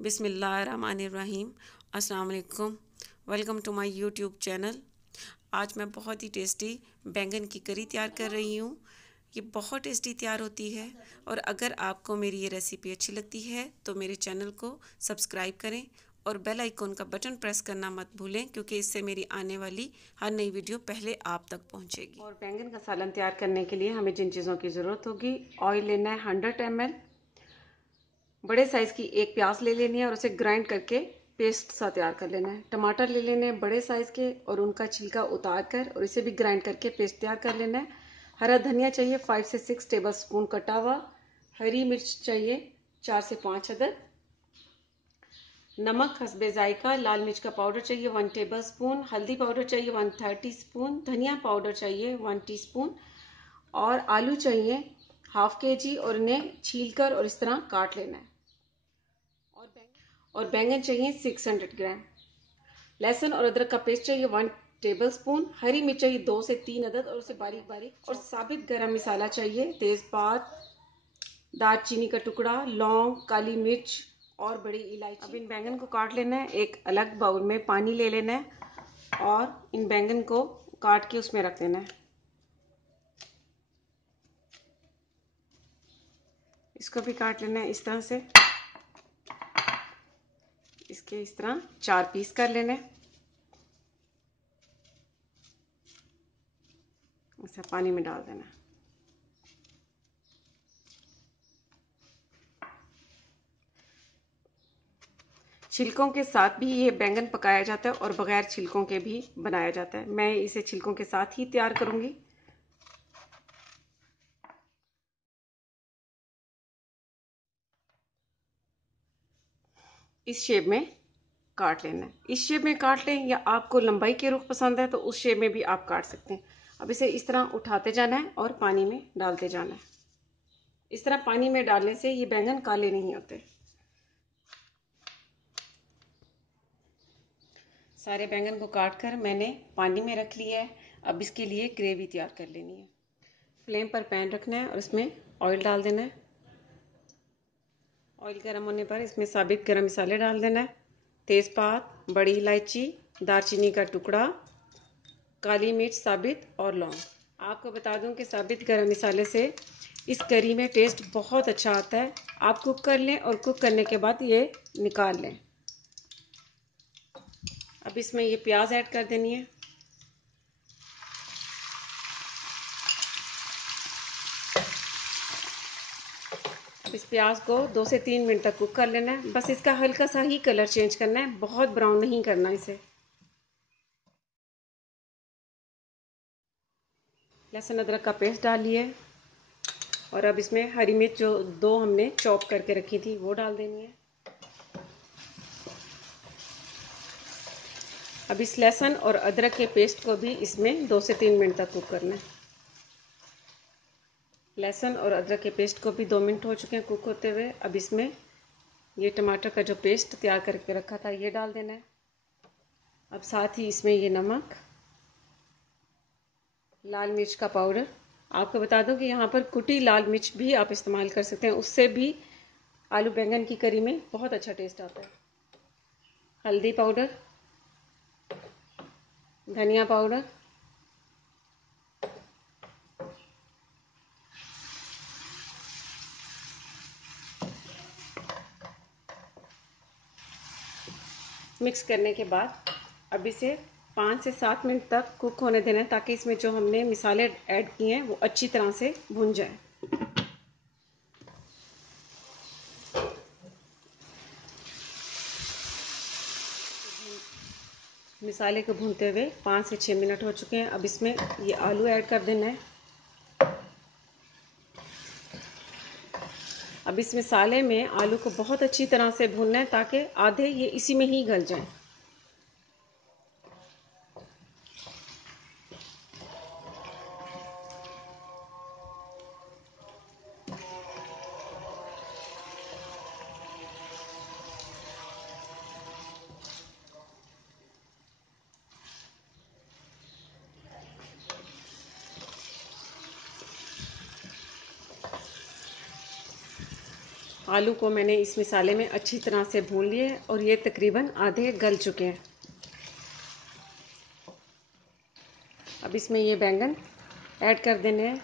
बिस्मिल्लाहिर्रहमानिर्रहीम। अस्सलाम वालेकुम। Welcome to my YouTube channel. आज मैं बहुत ही टेस्टी बैंगन की करी तैयार कर रही हूँ। ये बहुत टेस्टी तैयार होती है और अगर आपको मेरी ये रेसिपी अच्छी लगती है तो मेरे चैनल को सब्सक्राइब करें और बेल आइकन का बटन प्रेस करना मत भूलें, क्योंकि इससे मेरी आने वाली हर नई वीडियो पहले आप तक पहुँचेगी। और बैंगन का सालन तैयार करने के लिए हमें जिन चीज़ों की ज़रूरत होगी, ऑयल लेना है 100 ml, बड़े साइज़ की एक प्याज ले लेनी है और उसे ग्राइंड करके पेस्ट सा तैयार कर लेना है। टमाटर ले लेने हैं बड़े साइज़ के और उनका छिलका उतार कर और इसे भी ग्राइंड करके पेस्ट तैयार कर लेना है। हरा धनिया चाहिए 5 से 6 टेबल स्पून कटा हुआ। हरी मिर्च चाहिए 4 से 5 अदद। नमक हस्बे जायका। लाल मिर्च का पाउडर चाहिए 1 टेबल स्पून। हल्दी पाउडर चाहिए 1/3 टीस्पून। धनिया पाउडर चाहिए 1 टीस्पून। और आलू चाहिए ½ kg और इन्हें छीलकर और इस तरह काट लेना है। और बैंगन चाहिए 600 ग्राम। लहसुन और अदरक का पेस्ट चाहिए 1 टेबल स्पून। हरी मिर्च चाहिए 2 से 3 अदद और उसे बारीक बारीक। और साबित गरम मसाला चाहिए, तेजपात, दालचीनी का टुकड़ा, लौंग, काली मिर्च और बड़ी इलायची। अब इन बैंगन को काट लेना है। एक अलग बाउल में पानी ले लेना है और इन बैंगन को काट के उसमें रख देना है। इसको भी काट लेना है इस तरह से। इसके इस तरह 4 पीस कर लेने। इसे पानी में डाल देना। छिलकों के साथ भी ये बैंगन पकाया जाता है और बगैर छिलकों के भी बनाया जाता है। मैं इसे छिलकों के साथ ही तैयार करूंगी। इस शेप में काट लेना है। इस शेप में काट लें या आपको लंबाई के रुख पसंद है तो उस शेप में भी आप काट सकते हैं। अब इसे इस तरह उठाते जाना है और पानी में डालते जाना है। इस तरह पानी में डालने से ये बैंगन काले नहीं होते। सारे बैंगन को काट कर मैंने पानी में रख लिया है। अब इसके लिए ग्रेवी तैयार कर लेनी है। फ्लेम पर पैन रखना है और इसमें ऑयल डाल देना है। ऑयल गर्म होने पर इसमें साबित गरम मसाले डाल देना है। तेज़पात, बड़ी इलायची, दालचीनी का टुकड़ा, काली मिर्च साबित और लौंग। आपको बता दूं कि साबित गरम मसाले से इस करी में टेस्ट बहुत अच्छा आता है। आप कुक कर लें और कुक करने के बाद ये निकाल लें। अब इसमें ये प्याज ऐड कर देनी है। अब इस प्याज को 2 से 3 मिनट तक कुक कर लेना है। बस इसका हल्का सा ही कलर चेंज करना है, बहुत ब्राउन नहीं करना इसे। लहसुन अदरक का पेस्ट डालिए और अब इसमें हरी मिर्च जो 2 हमने चॉप करके रखी थी वो डाल देनी है। अब इस लहसुन और अदरक के पेस्ट को भी इसमें 2 से 3 मिनट तक कुक करना है। लहसुन और अदरक के पेस्ट को भी 2 मिनट हो चुके हैं कुक होते हुए। अब इसमें ये टमाटर का जो पेस्ट तैयार करके रखा था ये डाल देना है। अब साथ ही इसमें ये नमक, लाल मिर्च का पाउडर। आपको बता दूं कि यहाँ पर कुटी लाल मिर्च भी आप इस्तेमाल कर सकते हैं, उससे भी आलू बैंगन की करी में बहुत अच्छा टेस्ट आता है। हल्दी पाउडर, धनिया पाउडर, मिक्स करने के बाद अब इसे 5 से 7 मिनट तक कुक होने देना है, ताकि इसमें जो हमने मसाले ऐड किए हैं वो अच्छी तरह से भुन जाए। मसाले को भूनते हुए 5 से 6 मिनट हो चुके हैं। अब इसमें ये आलू ऐड कर देना है। अब इस मसाले में आलू को बहुत अच्छी तरह से भूनना है ताकि आधे ये इसी में ही गल जाएं। आलू को मैंने इस मसाले में अच्छी तरह से भून लिए और ये तकरीबन आधे गल चुके हैं। अब इसमें ये बैंगन ऐड कर देने हैं।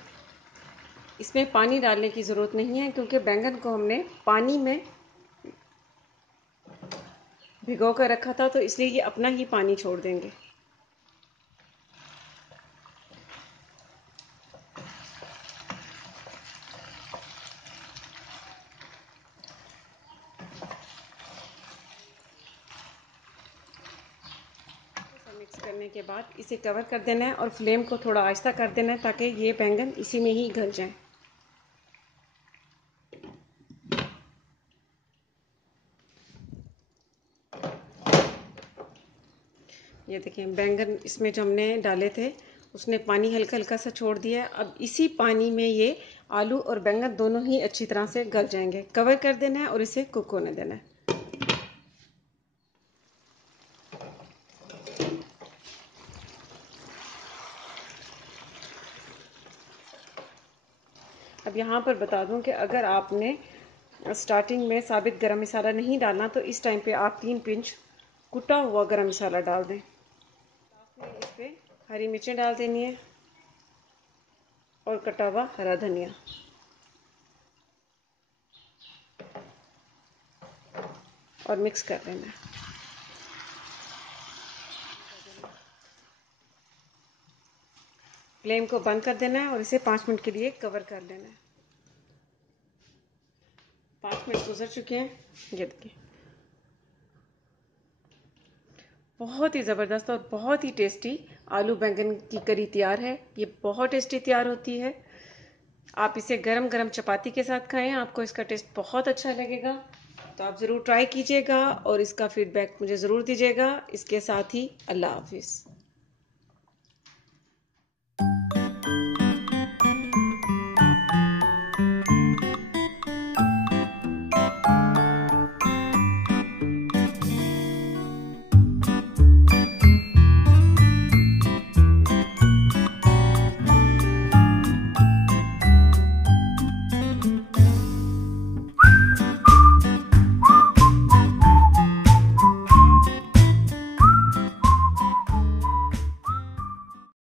इसमें पानी डालने की ज़रूरत नहीं है क्योंकि बैंगन को हमने पानी में भिगो कर रखा था, तो इसलिए ये अपना ही पानी छोड़ देंगे। मिक्स करने के बाद इसे कवर कर देना है और फ्लेम को थोड़ा आहिस्ता कर देना है ताकि ये बैंगन इसी में ही गल जाए। ये देखिए बैंगन इसमें जो हमने डाले थे उसने पानी हल्का हल्का सा छोड़ दिया है। अब इसी पानी में ये आलू और बैंगन दोनों ही अच्छी तरह से गल जाएंगे। कवर कर देना है और इसे कुक होने देना है। अब यहाँ पर बता दूं कि अगर आपने स्टार्टिंग में साबित गरम मसाला नहीं डालना तो इस टाइम पे आप 3 पिंच कुटा हुआ गरम मसाला डाल दें। आपने इस पर हरी मिर्चें डाल देनी है और कटा हुआ हरा धनिया और मिक्स कर लेना है। फ्लेम को बंद कर देना है और इसे 5 मिनट के लिए कवर कर लेना है। 5 मिनट गुजर चुके हैं। ये देखिए बहुत ही ज़बरदस्त और बहुत ही टेस्टी आलू बैंगन की करी तैयार है। ये बहुत टेस्टी तैयार होती है। आप इसे गरम गरम चपाती के साथ खाएं, आपको इसका टेस्ट बहुत अच्छा लगेगा। तो आप ज़रूर ट्राई कीजिएगा और इसका फीडबैक मुझे ज़रूर दीजिएगा। इसके साथ ही अल्लाह हाफिज़।